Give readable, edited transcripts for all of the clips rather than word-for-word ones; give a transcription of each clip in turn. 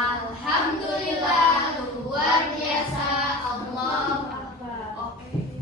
Alhamdulillah, luar biasa. Allah. Oke.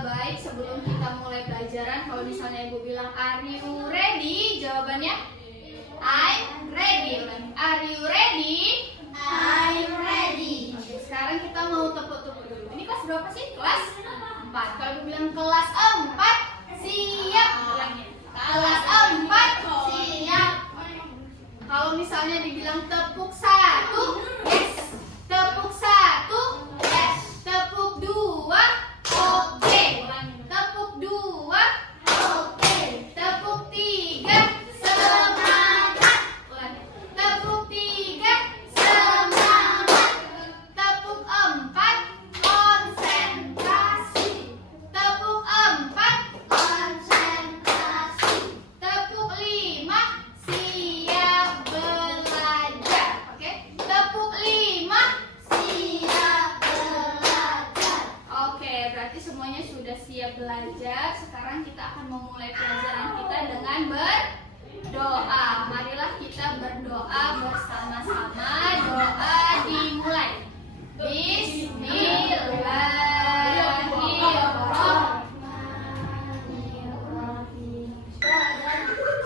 Baik, sebelum kita mulai pelajaran, kalau misalnya ibu bilang are you ready, jawabannya I'm ready. Are you ready? I'm ready. Oke, sekarang kita mau tepuk-tepuk dulu. Ini kelas berapa sih? Kelas 4. Kalau ibu bilang kelas 4, siap. Ulangnya. Kelas 4, siap. Kalau misalnya dibilang tepuk 1, yes. Tepuk 1, yes. Tepuk 2, oke. Tepuk 2, oke. Tepuk 3, semangat. Ulangi. Tepuk 3, semangat. Tepuk 4, konsentrasi. Tepuk 4, konsentrasi. Tepuk 5, siap belajar. Oke? Tepuk 5, siap belajar. Oke, berarti semuanya sudah siap belajar. Sekarang kita akan memulai pelajaran kita dengan berdoa. Marilah kita berdoa bersama-sama. Doa dimulai. Bismillahirrahmanirrahim.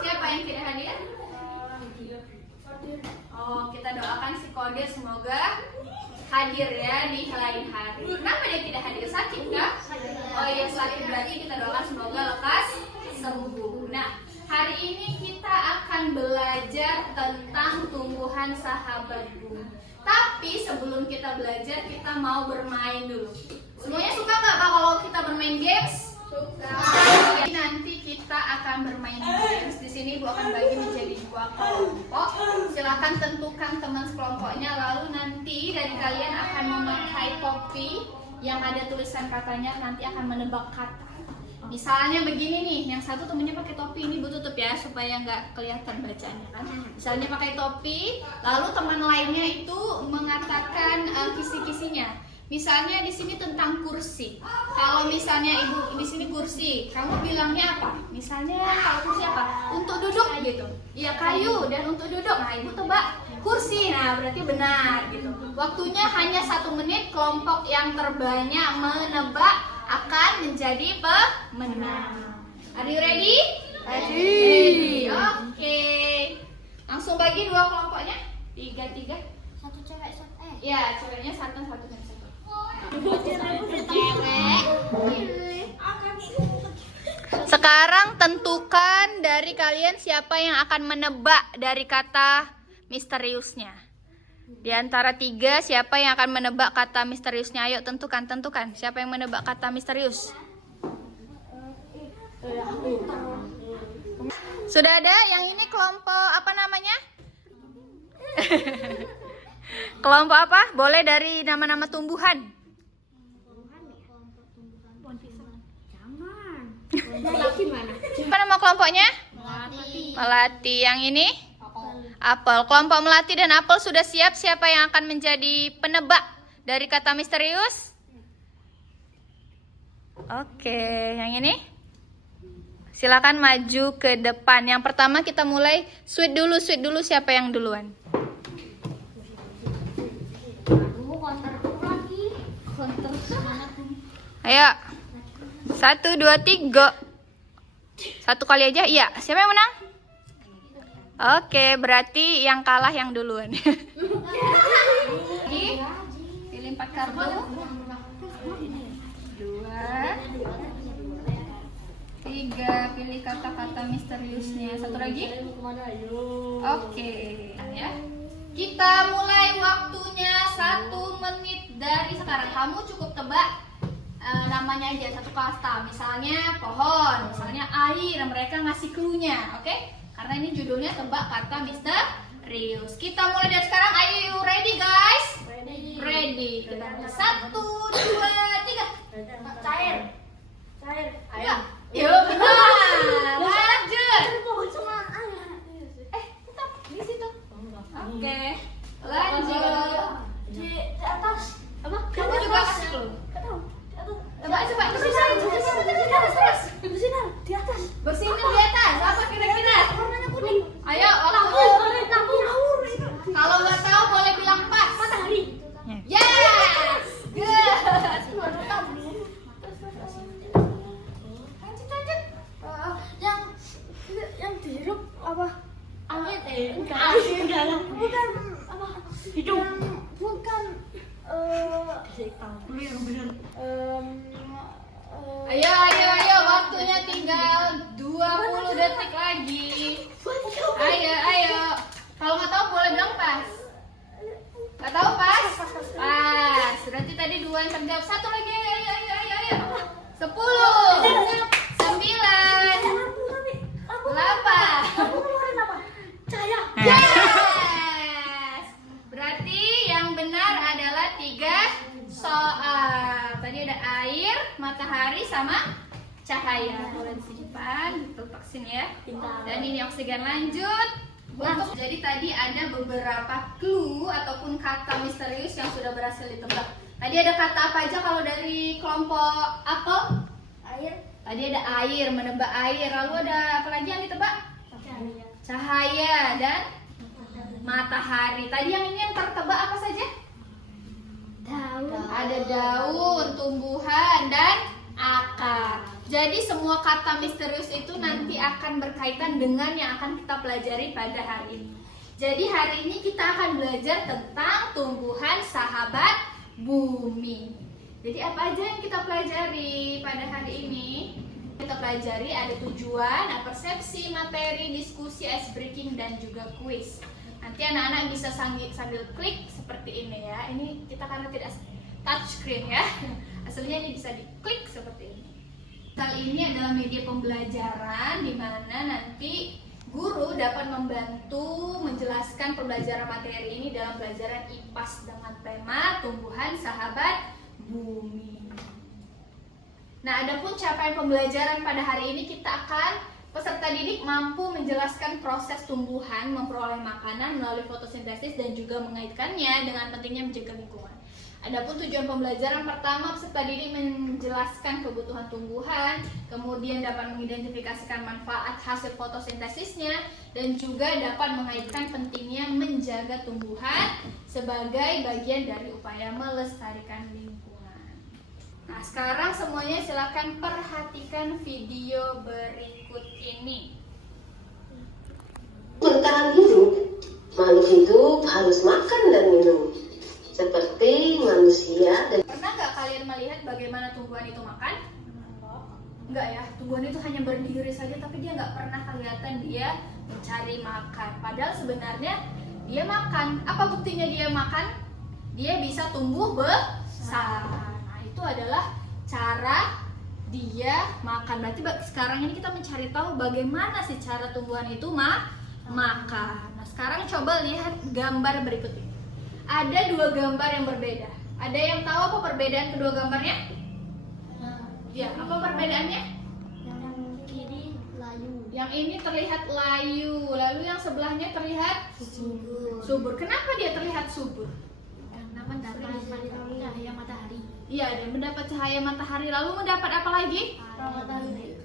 Siapa yang tidak hadir? Oh, kita doakan si Kodir semoga hadir ya di lain hari. Kenapa dia tidak hadir? Sakit kah? Oh iya, sakit, berarti kita doakan semoga lekas sembuh. Nah, hari ini kita akan belajar tentang tumbuhan sahabat bunga. Tapi sebelum kita belajar, kita mau bermain dulu. Semuanya suka nggak Pak kalau kita bermain games? Suka. Jadi nanti kita akan bermain games. Di sini Ibu akan bagi menjadi 2 kelompok. Silakan tentukan teman sekelompoknya. Lalu nanti dari kalian akan memakai topi yang ada tulisan katanya. Nanti akan menebak kata. Misalnya begini nih, yang satu temennya pakai topi, ini Bu tutup ya supaya nggak kelihatan bacanya kan. Misalnya pakai topi, lalu teman lainnya itu mengatakan kisi-kisinya. Misalnya di sini tentang kursi. Kalau misalnya Ibu di sini kursi, kamu bilangnya apa? Misalnya kalau kursi apa? Untuk duduk gitu. Iya, kayu, dan untuk duduk. Nah, Ibu tebak kursi. Nah, berarti benar gitu. Waktunya hanya 1 menit. Kelompok yang terbanyak menebak akan menjadi pemenang. Are you ready? Ready. Oke. Langsung bagi 2 kelompoknya. 3. Satu cewek, satu Ya, ceweknya satu dan satu. Sekarang tentukan dari kalian siapa yang akan menebak dari kata misteriusnya. Di antara 3, siapa yang akan menebak kata misteriusnya? Ayo tentukan. Siapa yang menebak kata misterius? Sudah ada? Yang ini kelompok apa namanya? Kelompok apa? Boleh dari nama-nama tumbuhan. Apa nama kelompoknya? Melati. Yang ini? Apel. Kelompok melati dan apel sudah siap. Siapa yang akan menjadi penebak dari kata misterius? Oke, yang ini? Silakan maju ke depan. Yang pertama kita mulai sweet dulu. Siapa yang duluan? Ayo. 1, 2, 3. 1 kali aja. Iya, siapa yang menang? Oke, berarti yang kalah yang duluan. Pilih 4 kartu. 2, 3. Pilih kata-kata misteriusnya. 1 lagi. Oke, ya. Kita mulai waktunya 1 menit dari sekarang. Kamu cukup tebak namanya aja 1 kata. Misalnya pohon, misalnya air. Mereka ngasih clue-nya, oke? Karena ini judulnya tebak kata misterius. Kita mulai dari sekarang. Are you ready guys? Ready. Kita mulai 1, 2, 3. Cair. Ayo. Yuk, benar. Lanjut. Pohon sama air. Tetap di situ. Oke. Lanjut. Di atas. Apa? Kamu juga kasih clue. Coba. Bersinar di atas. Bersinar di atas. Apa kira-kira? Warnanya kuning. Ayo, Lampu. kalau nggak tahu boleh Lu yang benar. Ayo, waktunya tinggal 20 detik lagi. Ayo. Kalau nggak tahu boleh bilang pas. Nggak tahu pas? Pas. Berarti tadi 2 yang terjawab. 1 lagi. Ayo. 10, 9, 8. Cahaya. Yes. Berarti yang benar adalah 3 soal. Tadi ada air, matahari, sama cahaya. Boleh disimpan, ditutup sini ya. Dan ini oksigen. Lanjut. Jadi tadi ada beberapa clue ataupun kata misterius yang sudah berhasil ditebak. Tadi ada kata apa aja kalau dari kelompok apel? Air. Tadi ada air, menebak air. Lalu ada apa lagi yang ditebak? Cahaya. Cahaya dan matahari. Tadi yang ini yang tertebak apa saja? Daun. Ada daun, tumbuhan, dan akar. Jadi semua kata misterius itu nanti akan berkaitan dengan yang akan kita pelajari pada hari ini. Jadi hari ini kita akan belajar tentang tumbuhan sahabat bumi. Jadi apa aja yang kita pelajari pada hari ini? Kita pelajari ada tujuan, persepsi, materi, diskusi, ice breaking, dan juga kuis. Nanti anak-anak bisa sambil klik seperti ini ya. Ini kita karena tidak touch screen ya. Aslinya ini bisa diklik seperti ini. Kali ini adalah media pembelajaran di mana nanti guru dapat membantu menjelaskan pembelajaran materi ini dalam pelajaran IPAS dengan tema tumbuhan sahabat bumi. Nah, adapun capaian pembelajaran pada hari ini kita akan peserta didik mampu menjelaskan proses tumbuhan memperoleh makanan melalui fotosintesis dan juga mengaitkannya dengan pentingnya menjaga lingkungan. Adapun tujuan pembelajaran pertama, peserta didik menjelaskan kebutuhan tumbuhan, kemudian dapat mengidentifikasikan manfaat hasil fotosintesisnya, dan juga dapat mengaitkan pentingnya menjaga tumbuhan sebagai bagian dari upaya melestarikan lingkungan. Nah, sekarang semuanya silakan perhatikan video berikut ini. Bertahan hidup, makhluk hidup harus makan dan minum. Seperti manusia dan... Pernah nggak kalian melihat bagaimana tumbuhan itu makan? Enggak ya, tumbuhan itu hanya berdiri saja tapi dia nggak pernah kelihatan dia mencari makan. Padahal sebenarnya dia makan. Apa buktinya dia makan? Dia bisa tumbuh besar. Nah, itu adalah cara dia makan. Berarti sekarang ini kita mencari tahu bagaimana sih cara tumbuhan itu makan. Nah, sekarang coba lihat gambar berikut ini. Ada 2 gambar yang berbeda. Ada yang tahu apa perbedaan kedua gambarnya? Ya, apa perbedaannya? Yang kiri layu. Yang ini terlihat layu, lalu yang sebelahnya terlihat subur. Kenapa dia terlihat subur? Karena mendapat cahaya matahari. Iya, dan mendapat cahaya matahari. Lalu mendapat apa lagi?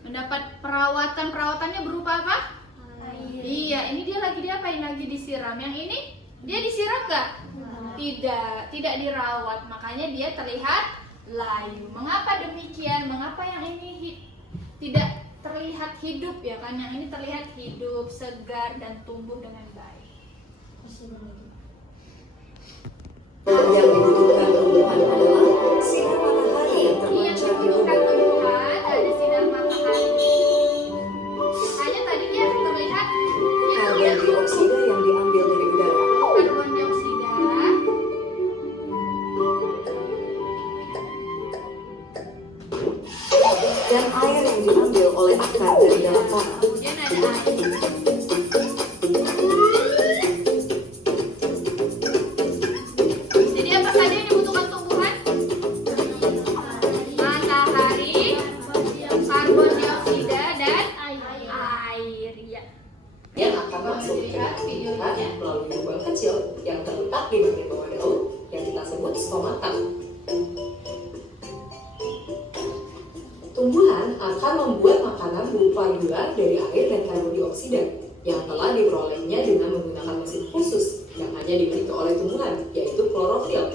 Mendapat perawatannya berupa apa? Air. Iya, ini dia lagi diapain? Lagi disiram. Yang ini dia disiram nggak? Tidak dirawat. Makanya dia terlihat layu. Mengapa demikian? Mengapa yang ini tidak terlihat hidup ya kan? Yang ini terlihat hidup, segar, dan tumbuh dengan baik. yang dibutuhkan tumbuhan adalah sinar matahari yang Yang terpancar di dibutuhkan udara. tumbuhan ada sinar matahari. Hanya tadi dia terlihat Karbon dioksida yang diambil dari udara. karbon dioksida. Dan air yang diambil oleh akar dari dalam tanah. Kemudian ada air. Jadi apa saja yang dibutuhkan tumbuhan? Matahari, karbon dioksida, dan air. Ya. Yang akan masuk ke dalam tumbuhan melalui lubang kecil yang terletak di bagian bawah daun yang kita sebut stomata. Tumbuhan akan membuat makanan berupa gula dari air dan karbon dioksida yang telah diperolehnya dengan menggunakan mesin khusus yang hanya dimiliki oleh tumbuhan, yaitu klorofil.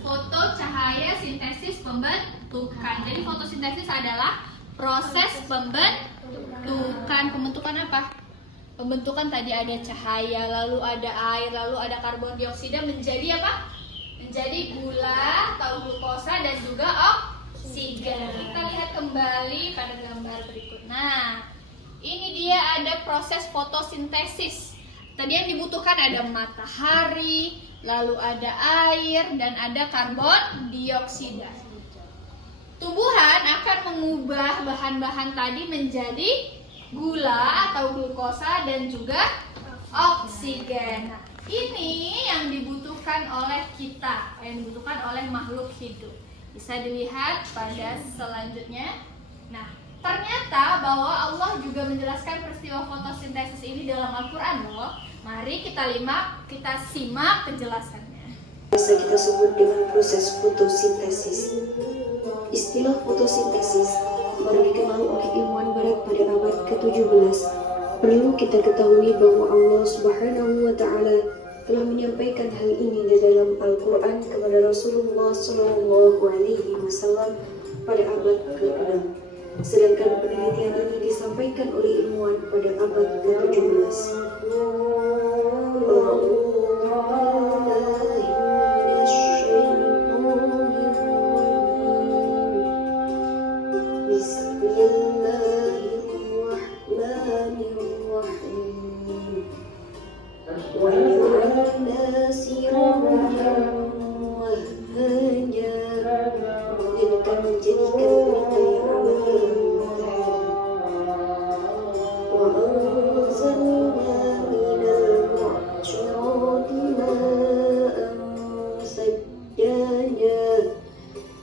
Foto cahaya sintesis pembentukan. Jadi fotosintesis adalah proses pembentukan. Pembentukan apa? Pembentukan tadi ada cahaya, lalu ada air, lalu ada karbon dioksida menjadi apa? Menjadi gula glukosa dan juga oksigen. Kita lihat kembali pada gambar berikut. Nah, ini dia ada proses fotosintesis. Tadi yang dibutuhkan ada matahari, lalu ada air, dan ada karbon dioksida. Tumbuhan akan mengubah bahan-bahan tadi menjadi gula atau glukosa dan juga oksigen. Nah, ini yang dibutuhkan oleh kita, yang dibutuhkan oleh makhluk hidup. Bisa dilihat pada selanjutnya. Nah, ternyata bahwa Allah juga menjelaskan peristiwa fotosintesis ini dalam Al-Quran loh. Mari kita simak penjelasannya. Bisa kita sebut dengan proses fotosintesis. Istilah fotosintesis baru dikenal oleh ilmuwan barat pada abad ke-17. Perlu kita ketahui bahwa Allah Subhanahu wa Ta'ala telah menyampaikan hal ini di dalam Al-Quran kepada Rasulullah Shallallahu Alaihi Wasallam pada abad ke-6. Sedangkan penelitian ini disampaikan oleh ilmuwan pada abad ke-17.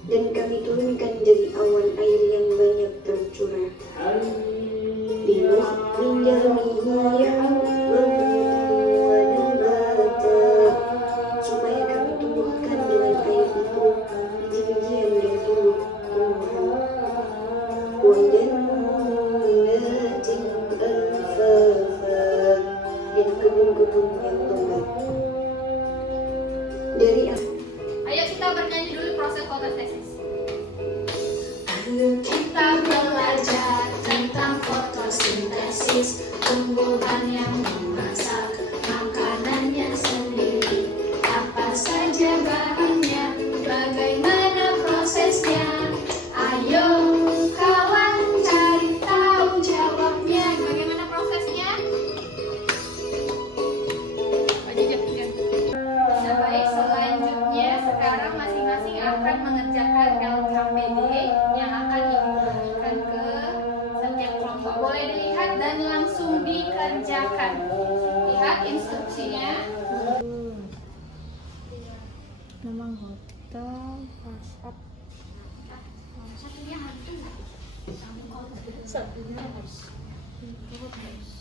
Dan kami turunkan jadi awan air yang banyak tercurah. Supaya kami tumbuhkan dengan air itu biji-bijian dan tumbuh-tumbuhan. Dan kebun-kebun yang lebat. Dari Ayo kita bernyanyi dulu proses fotosintesis. Kita belajar tentang fotosintesis, tumbuhan yang memasak makanannya sendiri. Apa saja bahannya, bagaimana prosesnya? Ayo kawan cari tahu jawabnya. Bagaimana prosesnya? Nah, baik, selanjutnya sekarang masing-masing akan mengerjakan LKPD yang akan dibagikan ke setiap kelompok. Boleh dilihat dan langsung dikerjakan. Lihat instruksinya. Nama hotel WhatsApp.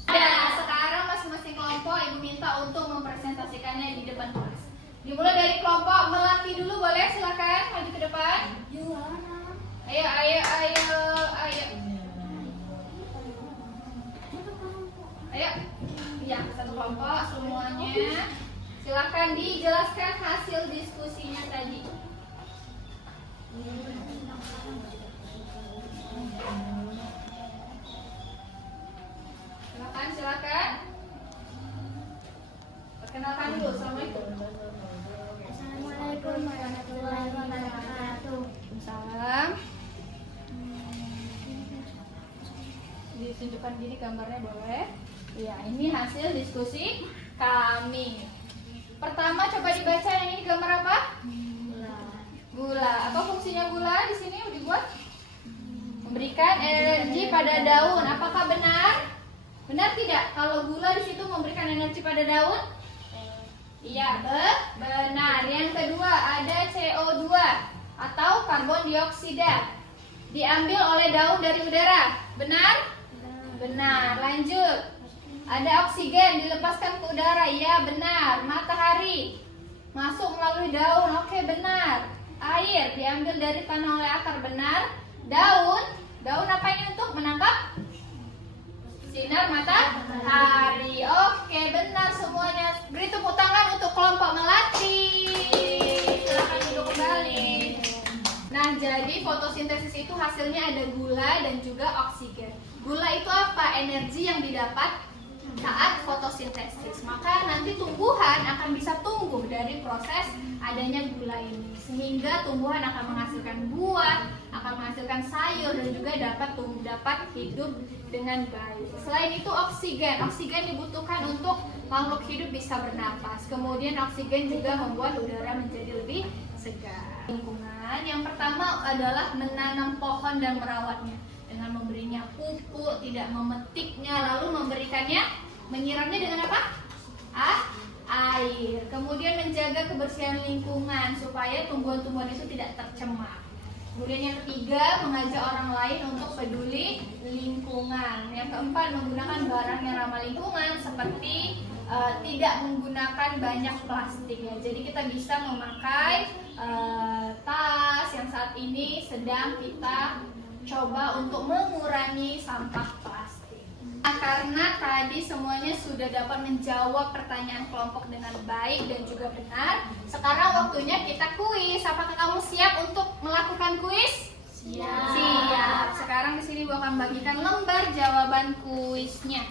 Nah, sekarang masing-masing kelompok ibu minta untuk mempresentasikannya di depan kelas. Dimulai dari kelompok Melati dulu, boleh? Silakan maju ke depan. Ayo. Ayo. Ya, satu kelompok semuanya. Silakan dijelaskan hasil diskusinya tadi. Silakan. Perkenalkan dulu. Assalamualaikum. Assalamualaikum warahmatullahi wabarakatuh. Salam. Ditunjukkan gini gambarnya boleh? Ya, ini hasil diskusi kami. Pertama coba dibaca yang ini gambar apa? Gula. Apa fungsinya gula di sini dibuat? Memberikan energi pada daun. Apakah benar? Benar tidak? Kalau gula di situ memberikan energi pada daun? Iya, benar. Yang kedua ada CO2 atau karbon dioksida. Diambil oleh daun dari udara. Benar? Benar. Lanjut. Ada oksigen dilepaskan ke udara. Iya, benar. Matahari masuk melalui daun. Oke, benar. Air diambil dari tanah oleh akar. Benar. Daun apa ini untuk menangkap sinar matahari. Oke, benar semuanya. Beri tepuk tangan untuk kelompok Melati. Silakan duduk kembali. Nah, jadi fotosintesis itu hasilnya ada gula dan juga oksigen. Gula itu apa? Energi yang didapat saat fotosintesis. Maka nanti tumbuhan akan bisa tumbuh dari proses adanya gula ini, sehingga tumbuhan akan menghasilkan buah, akan menghasilkan sayur, dan juga dapat hidup dengan baik. Selain itu oksigen dibutuhkan untuk makhluk hidup bisa bernapas. Kemudian oksigen juga membuat udara menjadi lebih segar. Lingkungan yang pertama adalah menanam pohon dan merawatnya dengan memberinya pupuk, tidak memetiknya, lalu menyiramnya dengan apa? Air. Kemudian menjaga kebersihan lingkungan supaya tumbuhan-tumbuhan itu tidak tercemar. Kemudian yang ketiga, mengajak orang lain untuk peduli lingkungan. Yang keempat, menggunakan barang yang ramah lingkungan seperti tidak menggunakan banyak plastik ya. Jadi kita bisa memakai tas yang saat ini sedang kita coba untuk mengurangi sampah plastik. Nah, karena tadi semuanya sudah dapat menjawab pertanyaan kelompok dengan baik dan juga benar, sekarang waktunya kita kuis. Apakah kamu siap untuk melakukan kuis? Siap. Sekarang di sini gua akan bagikan lembar jawaban kuisnya.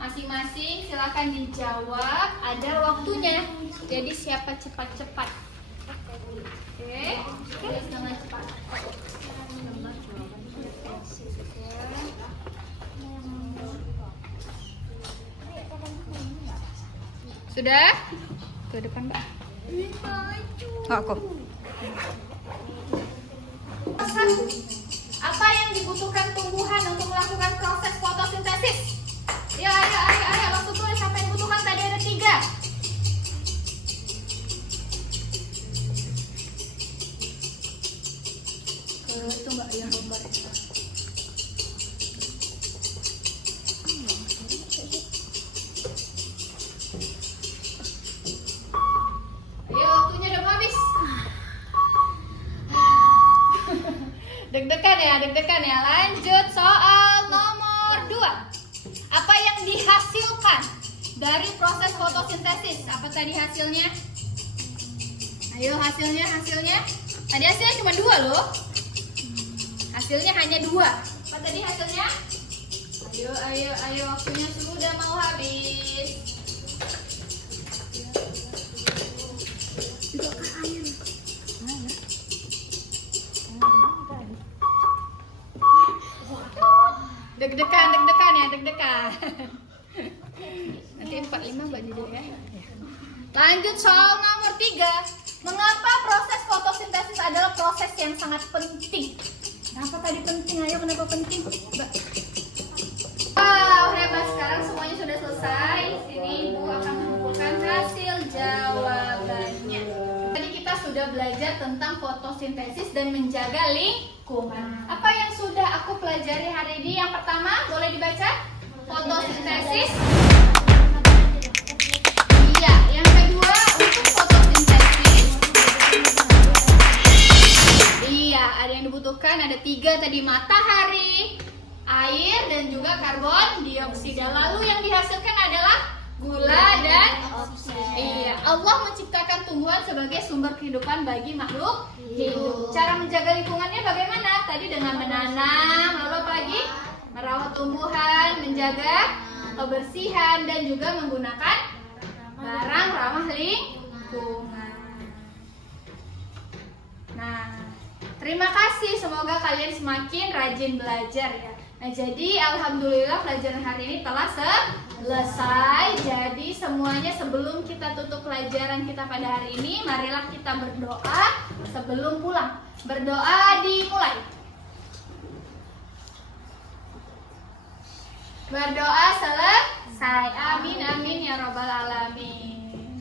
Masing-masing silakan dijawab. Ada waktunya. Jadi siapa cepat-cepat? Oke, jangan cepat. Sudah? Ke depan, Mbak. Aku. Apa yang dibutuhkan tumbuhan untuk melakukan proses fotosintesis? Ya, ayo, langsung tulis apa yang dibutuhkan. Tadi ada 3. Itu Mbak yang gambar. Ayo, waktunya udah mau habis. Deg-degan ya. Lanjut soal nomor 2. Apa yang dihasilkan dari proses fotosintesis? Apa tadi hasilnya? Ayo hasilnya. Tadi hasilnya cuma 2 loh. Hasilnya hanya 2. Apa tadi hasilnya? Ayo, waktunya sudah mau habis. Deg-degan. Nanti 45 Mbak judul ya. Lanjut soal nomor 3. Mengapa proses fotosintesis adalah proses yang sangat penting? Kenapa tadi penting? Ayo, kenapa penting, Mbak? Wow, hebat. Sekarang semuanya sudah selesai. Sini Ibu akan mengumpulkan hasil jawabannya. Tadi kita sudah belajar tentang fotosintesis dan menjaga lingkungan. Apa yang sudah aku pelajari hari ini? Yang pertama, boleh dibaca? Fotosintesis. Iya, yang kedua untuk fotosintesis. Iya, ada yang dibutuhkan, ada 3 tadi: matahari, air, dan juga karbon dioksida. Lalu yang dihasilkan adalah gula dan iya. Allah menciptakan tumbuhan sebagai sumber kehidupan bagi makhluk hidup. Cara menjaga lingkungannya bagaimana? Tadi dengan menanam, lalu apa lagi? Merawat tumbuhan, menjaga kebersihan, dan juga menggunakan barang ramah lingkungan. Nah, terima kasih. Semoga kalian semakin rajin belajar ya. Nah, jadi alhamdulillah pelajaran hari ini telah selesai. Jadi semuanya, sebelum kita tutup pelajaran kita pada hari ini, marilah kita berdoa sebelum pulang. Berdoa dimulai. Berdoa selesai. Amin ya rabbal alamin.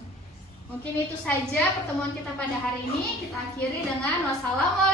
Mungkin itu saja pertemuan kita pada hari ini. Kita akhiri dengan wassalamualaikum